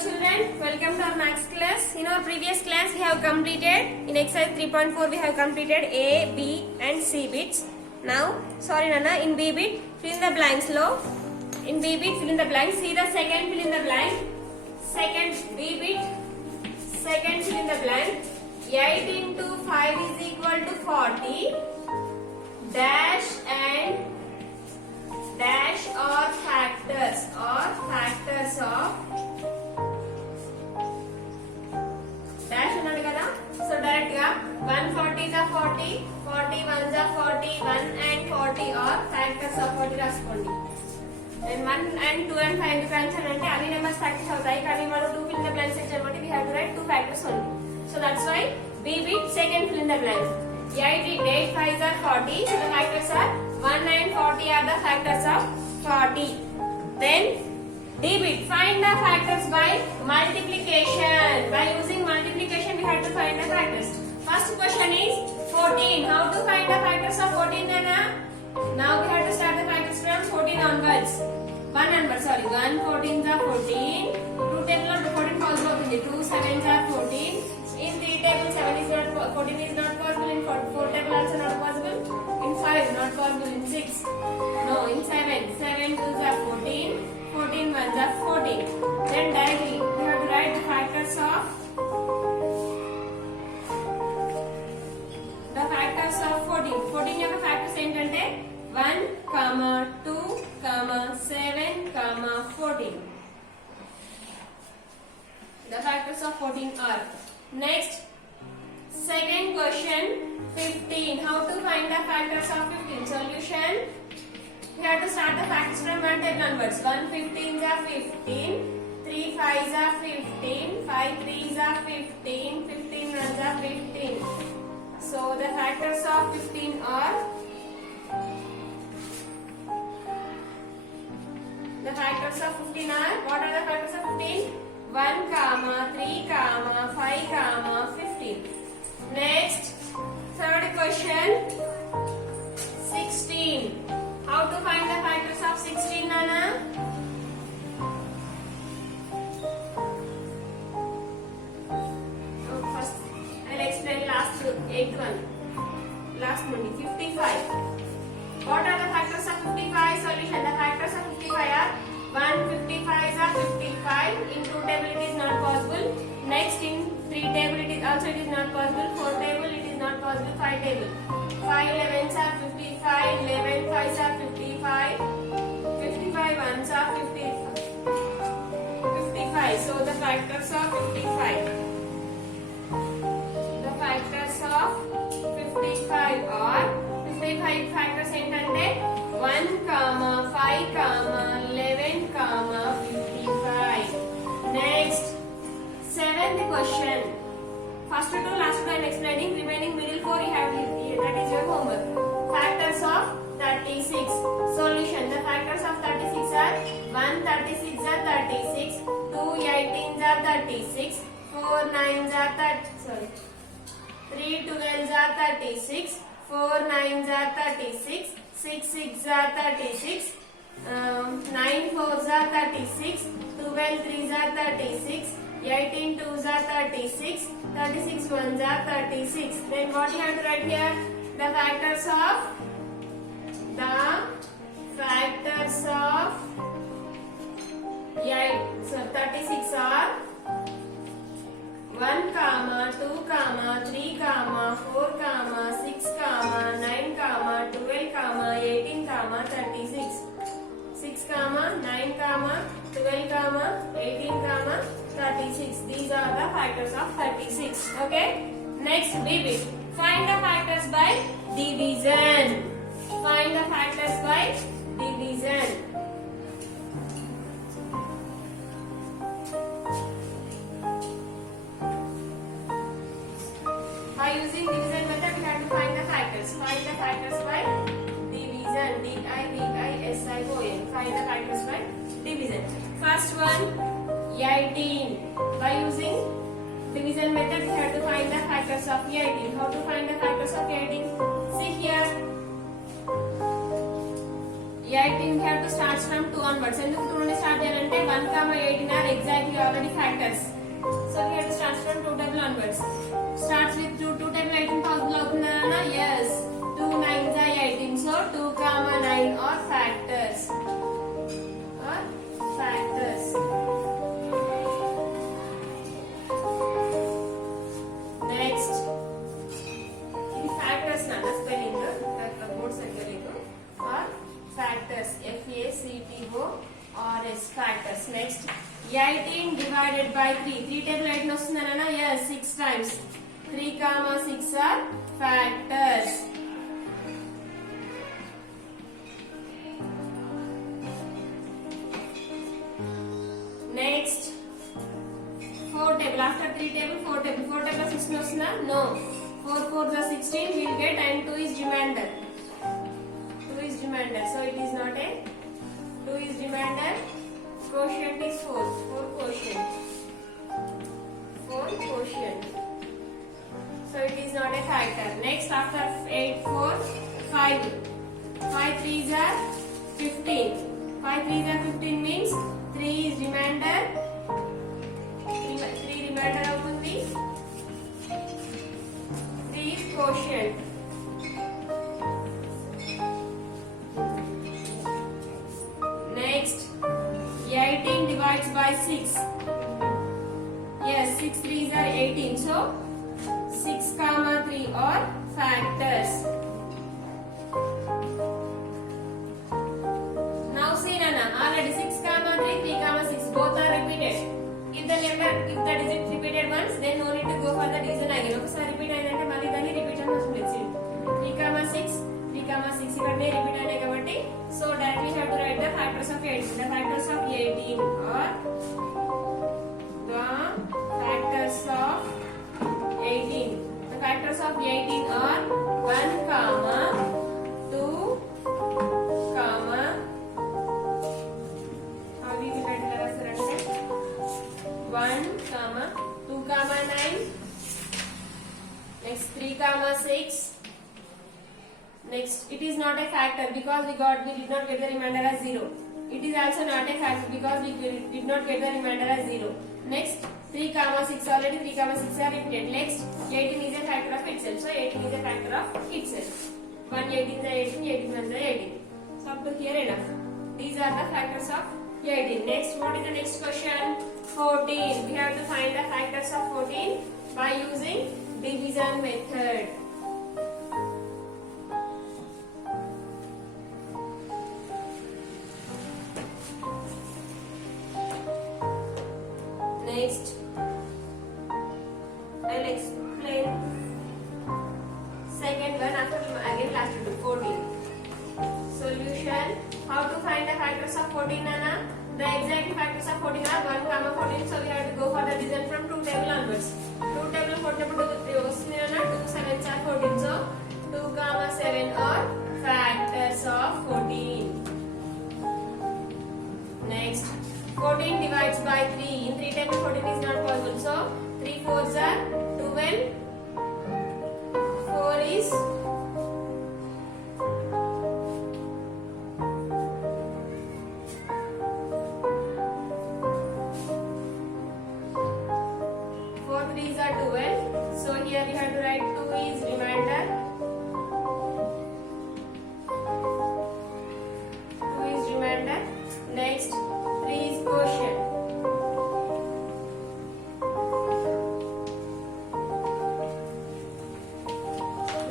children, welcome to our maths class. In our previous class we have completed, in exercise 3.4 we have completed A, B and C bits. Now, Nana, in B bit, fill in the blanks low. In B bit, fill in the blanks. See the second, fill in the blank. Second B bit, second fill in the blank. 8 into 5 is equal to 40. Dash and dash or factors of dash ఉన్నది కదా so direct గా 140 is a 40 40 1s are 40 1 and 40 or factors of 40 రాసుకోండి. then 1 and 2 and 5 difference అంటే అన్ని numbers practice అవుతాయి కానీ మనం 2 fill in the blanks ఇచ్చామంటే we have to write 2 factors only. so that's why B bit second fill in the blanks. 8 5s are 40, so the factors are 1 and 40 are the factors of 40. Then D bit, find the factors by multiplication. By using multiplication we have to find the factors. First question is 14. How to find the factors of 14 Nana? Now we have to start the factors from 14 onwards. 1 number, 1 14s are 14. 2 table of 14 falls out in the 2 7s are 14. In 3 table 7 is not 14 is not possible. In 4 table also not possible. In 5 not possible. In 6 no. In 7 2s are 14. 14 1s are 14. Then directly we have to write the factors of 14. 14 యొక్క factors ఏంటంటే 1, 2, 7, 14. The factors of 14 are. Next, second question 15. How to find the factors of 15? Solution. We have to start the factors from 1 table onwards. 1 15s are 15, 3 5s are 15, 5 3s are 15, 15 1s are 15. So the factors of 15 are. The factors of 15 are. What are the factors of 15? 1, 3, 5, 15. Next, third question 16. How to find the factors of 16 Nana? First I'll explain last 8th one. Last one 55. What are the factors of 55? Solution. The factors of 55 are 1 55s are 55. In 2 table it is not possible. Next in 3 table it is also it is not possible. 4 table it is not possible. 5 table 5 11s are 55. 11 5s are 55. 55 1s are 55. So the factors of 55. The factors of 55 are 55 factors ఏంటంటే 1, 5, 11, 55. Next, 7th question. First 2, last 2 I am explaining. Remaining middle 4 you have here. That is your homework. Factors of 36. Solution. The factors of 36 are 1 36 are 36, 2 18s are 36, 4 9s are 3 12s are 36, 4 9s are 36, 6 6s are 36, 9 4s are 36, 12 3s are 36, 18 2s are 36, 36 1s are 36. Then what you have to write here? The factors of 36 are 1, 2, 3, 4, 6, 9, 12, 18, 36. 6, 9, 12, 18, 36. These are the factors of 36. Okay. Next, B bit. Find the factors by division. Find the factors by division. By using division method, we have to find the factors. Find the factors by division. D-I-V-I-S-I-O-N. Find the factors by division. First one, 18. By using division method, we have to find the factors of 18. How to find the factors of 18? See here. 18 we have to start from 2 onwards. ఎందుకు 2 నుండి start చేయాలంటే 1, 18 are exactly already factors. So we have to start from 2 table onwards. Starts with 2 table 18 possible అవుతుందా? Yes. 2 9s are 18. So 2, 9 are factors. Or factors. Next. ఇది factors నాన్న spelling. Board spelling. Or factors. FACTORS. Factors. Next. 18 divided by 3. 3 table 18 వస్తుందనా? Yes, 6 times. 3, 6 are factors. Next. 4 table. After 3 table, 4 table. 4 table 16 వస్తుందా? No. 4 4s are 16. We'll get and 2 is remainder. 2 is remainder. So it is not a 2 is remainder. Quotient is 4. 4 quotient. 4 quotient. So it is not a factor. Next, after 8, 4, 5. 5 3s are 15. 5 3s are 15 means 3 is remainder. 3 remainder అవుతుంది. 3 is quotient. Next, 18 divides by 6. Yes, 6 3s are 18. So 6, 3 are factors. Now see Nana, already 6, 3, 3, 6 both are repeated. If the digit repeated once, then no need to go for the division again. ఒకసారి repeat అయిందంటే మళ్ళీ దాన్ని repeat అని వస్తుంది. 3, 6, 3, 6 ఇక్కడనే repeat అయినాయి కాబట్టి so directly have to write the factors of 18. The factors of 18 are the factors of 18. The factors of 18 are 1, 2, how we will write the rest? 1, 2, 9. Next 3, 6. Next, it is not a factor because we did not get the remainder as 0. It is also not a factor because we did not get the remainder as 0. Next, 3, 6 already 3, 6 are repeated. Next, 18 is a factor of itself. So 18 is a factor of itself. 1 18 is 18, 18 1 is 18. So up to here enough. These are the factors of 18. Next, what is the next question? 14. We have to find the factors of 14 by using division method. Next, I'll explain second one after again last two. 14. Solution. How to find the factors of 14, Nana? The exact factors of 14 are 1, 14. So we have to go for the division from 2 table onwards. 2 table 14 వస్తుంది Nana. 2 7s are 14. So 2, 7 are factors of 14. Next. 14 divides by 3. In 3 table 14 is not possible. So 3 4s are 12. 4 is 4 3s are 12. So here we have to write 2 is remainder. 2 is remainder. Next, 3 is quotient.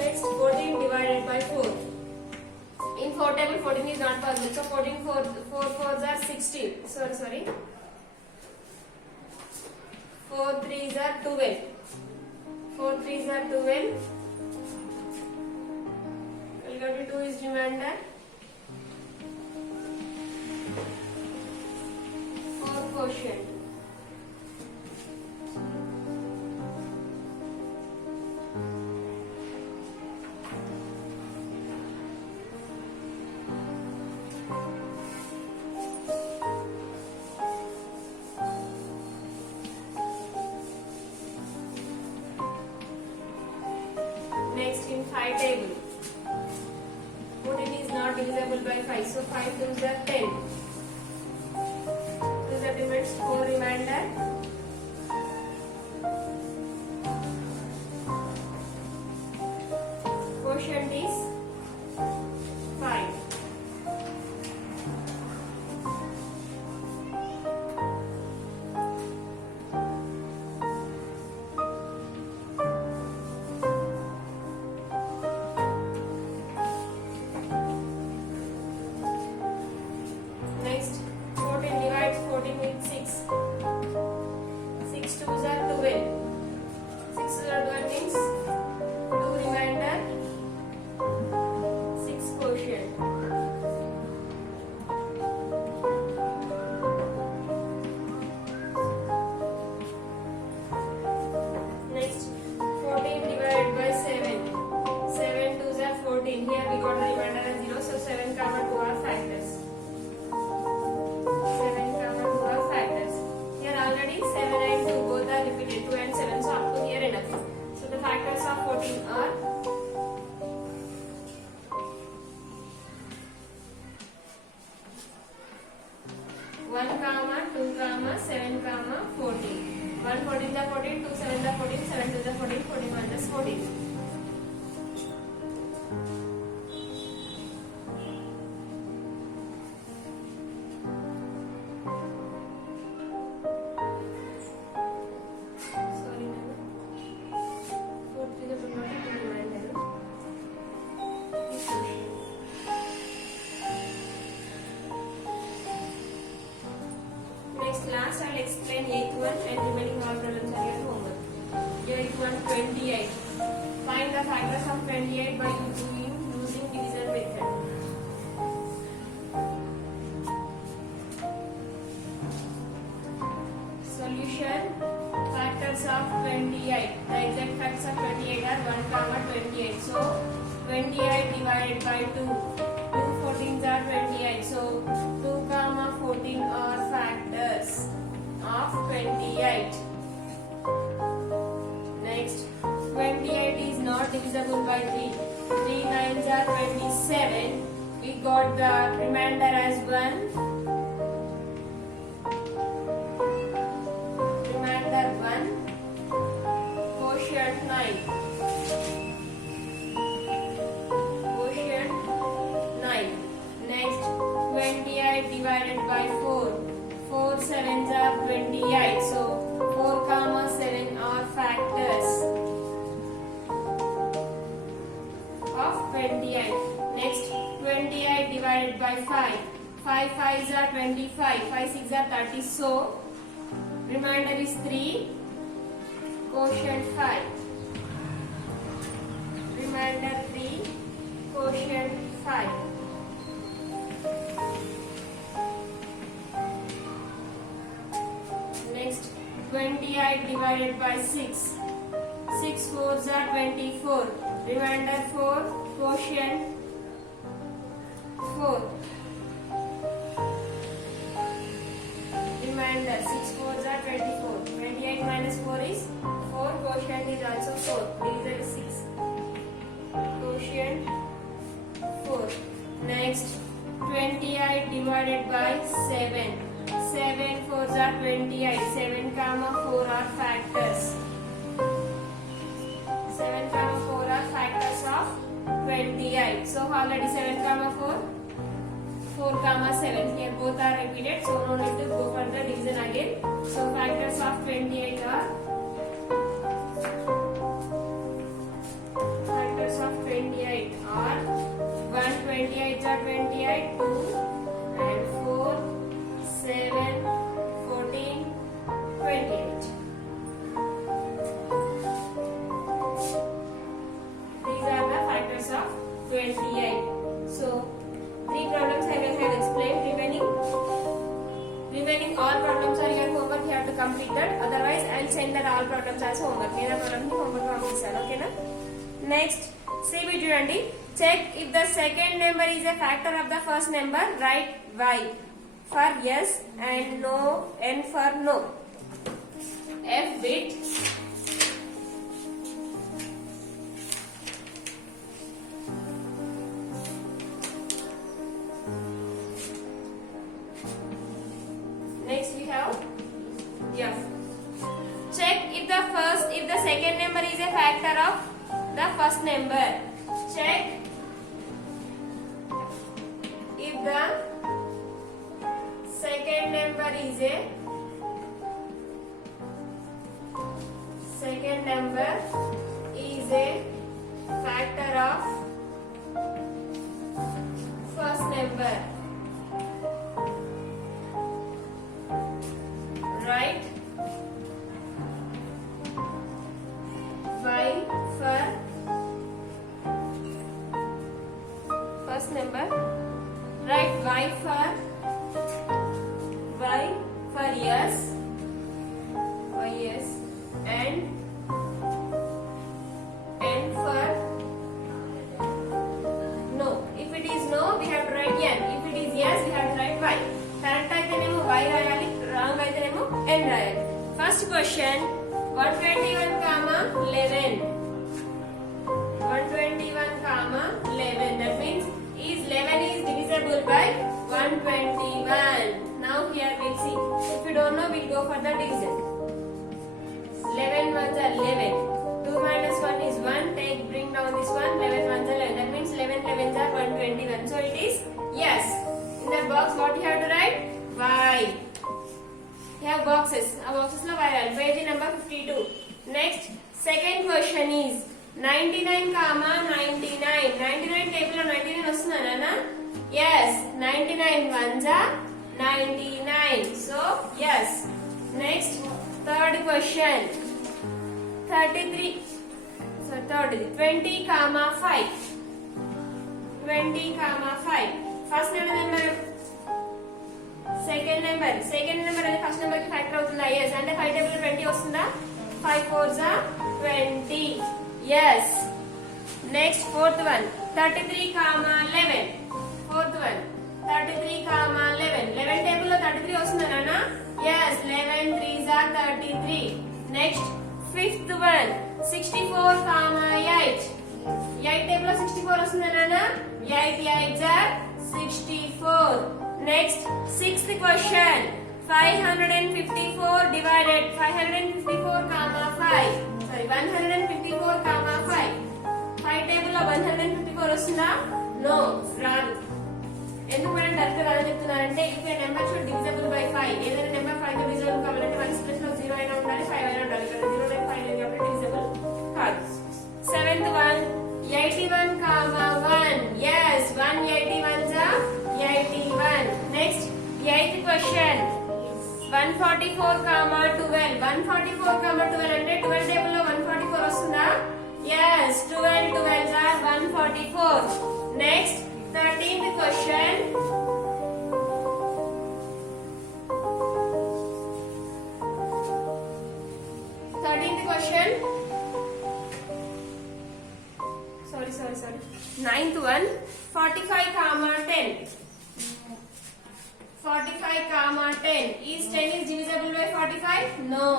Next, 14 divided by 4. In 4 table, 14 is not possible. So 14 4 4s are 16. Sorry. 4 3s are 12. 4 3s are 12. We'll go to 2 is remainder. 4 quotient. Next, in 5 table, 14 is not divisible by 5. So 5 2s are 10. So that remains quotient is 5. Next, 14 divides 14 with 6. 6 twos are 12. 6 twos are 12 means 2 remainder, 6 quotient. Next, 14 divided by 7. 7 twos are 14. Here we got the remainder as 0. So 7 comma 2 are factors. 7 comma 2 are factors. Here already 7 and 2 both are repeated. 2 and 7. So up to here enough. So the factors of 14 are 1 comma 2 comma 7 comma 14. 1 14 the 14, 2 7 the 14, 7 2 the 14, 41 the 14. Sorry, Nana. 4 3 the 21 remainder. Next, last I'll explain 8th one and remaining all problems are your homework. 8th one, 28. Find the factors of 28 by using division method. Solution. Factors of 28. The exact factors of 28 are 1 comma 28. So 28 divided by 2. 2 14s are 28. So 2 comma 14 are factors of 28. Next, 28 is not divisible by 3. 3 9s are 27. We got the remainder as 1. Remainder 1. Quotient 9. Quotient 9. Next, 28 divided by 4. 4 7s are 28. So 4 comma 7 are factors of 28. Next, 28 divided by 5. 5 5s are 25. 5 6 are 30. So remainder is 3. Quotient 5. Remainder 3. Quotient 5. Next, 28 divided by 6. 6 4s are 24. Remainder 4. Quotient 4. Remainder 6 4s are 24. 28 minus 4 is 4. Quotient is also 4. Divisor is 6. Quotient 4. Next, 28 divided by 7. 7 4s are 28. 7 comma 4 are factors. 7 comma 4 are factors of 28. So already 7 comma 4, 4 comma 7. Here both are repeated. So no need to go for the division again. So factors of 28 are factors of 28 are 1 28 are 28, 2 and 4, 7, 14, 28. These are the factors of 28. So 3 problems I will have explained. Remaining all problems are your homework. You have to complete that. Otherwise, I will send that all problems as homework. Nena problem ni homework పంపిస్తాను. Okay na? Next, CB చూడండి. Check if the second number is a factor of the first number. Write Y for yes and no, N for no. F bit. Next we have F. Check if the second number is a factor of the first number. check if the second number is a factor of first number. Write y for first number. Write y for yes, and for no. If it is no, we have to write n. If it is yes, we have to write y. Correct అయితేనేమో y రాయాలి, wrong అయితేనేమో n రాయాలి. First question, 121, 11. 121, 11. That means is 11 is divisible by 121. Now here we'll see. If you don't know, we'll go for the division. 11 ones are 11. 2 minus 1 is 1. Bring down this one. 11 ones are 11. That means 11 11s are 121. So it is yes. In that box, what you have to write? Y. You have boxes. A boxes lo y. Page number 52. Next, second question is 99, 99. 99 table lo 99 vastunda nana? Yes. 99 ones are 99. So yes. Next, third question. 33. So third is 20, 5. 20, 5. First number. Second number అనేది first number కి factor అవుతుందా? yes. అంటే 5 table 20 వస్తుందా? 5 4s are 20. yes. Next, fourth one, 33, 11. Fourth one, 33, 11. 11 table లో 33 వస్తుందా నాన్న? yes. 11 3s are 33. Next, fifth one, 64, 8. 8 table లో 64 వస్తుందా నాన్న? 8 8s are 64. Next, sixth question, 554 divided 554, 5. Sorry, 154, 5. 5 table లో 154 వస్తుందా? no. రాదు. ఎందుకు మనం డైరెక్ట్ గా చెప్తున్నారంటే if a number should divisible by 5, ఏదైనా నెంబర్ 5 తో divisible కావాలంటే 1 ప్లేస్ లో 0 అయినా ఉండాలి, 5 అయినా ఉండాలి. ఇక్కడ 0 లేదు, 5 లేదు కాబట్టి divisible కాదు. Seventh one, 81, 1. yes. 181s are 81. Next, eighth question, 144, 12. 144, 12 అంటే 12 table లో 144 వస్తుందా? yes. 12 12s are 144. Next, 13th question, 9th one, 45, 10. 45, 10. Is 10 is divisible by 45? No.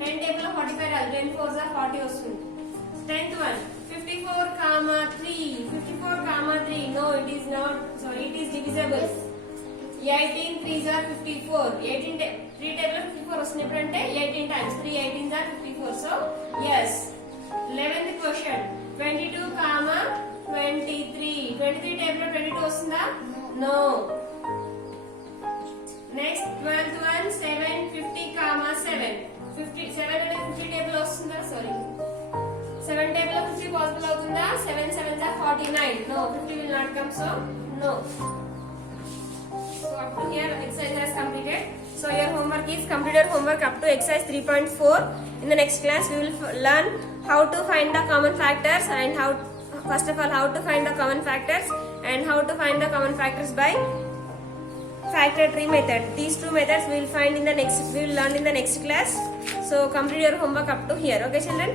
10 table of 45 రాదు. 10 4s are 40 వస్తుంది. 10th one, 54, 3. 54, 3. No, it is not. Sorry, it is divisible. 18 3s are 54. 3 table of 54 వస్తుంది. ఎప్పుడంటే 18 times. 3 18s are 54. So yes. 11th question, 22, 23. 23 table of 22 వస్తుందా? No. Next, 12th one, 7, 50, 7. 7 అనేది 50 table వస్తుందా? Sorry. 7 table of 50 possible అవుతుందా? 7 7s are 49. No, 50 will not come, so no. So up to here exercise has completed. So your homework is completed homework up to exercise 3.4. In the next class we will learn how to find the common factors and first of all how to find the common factors and how to find the common factors by factor tree method. These two methods we will learn in the next class. So complete your homework up to here. Okay children.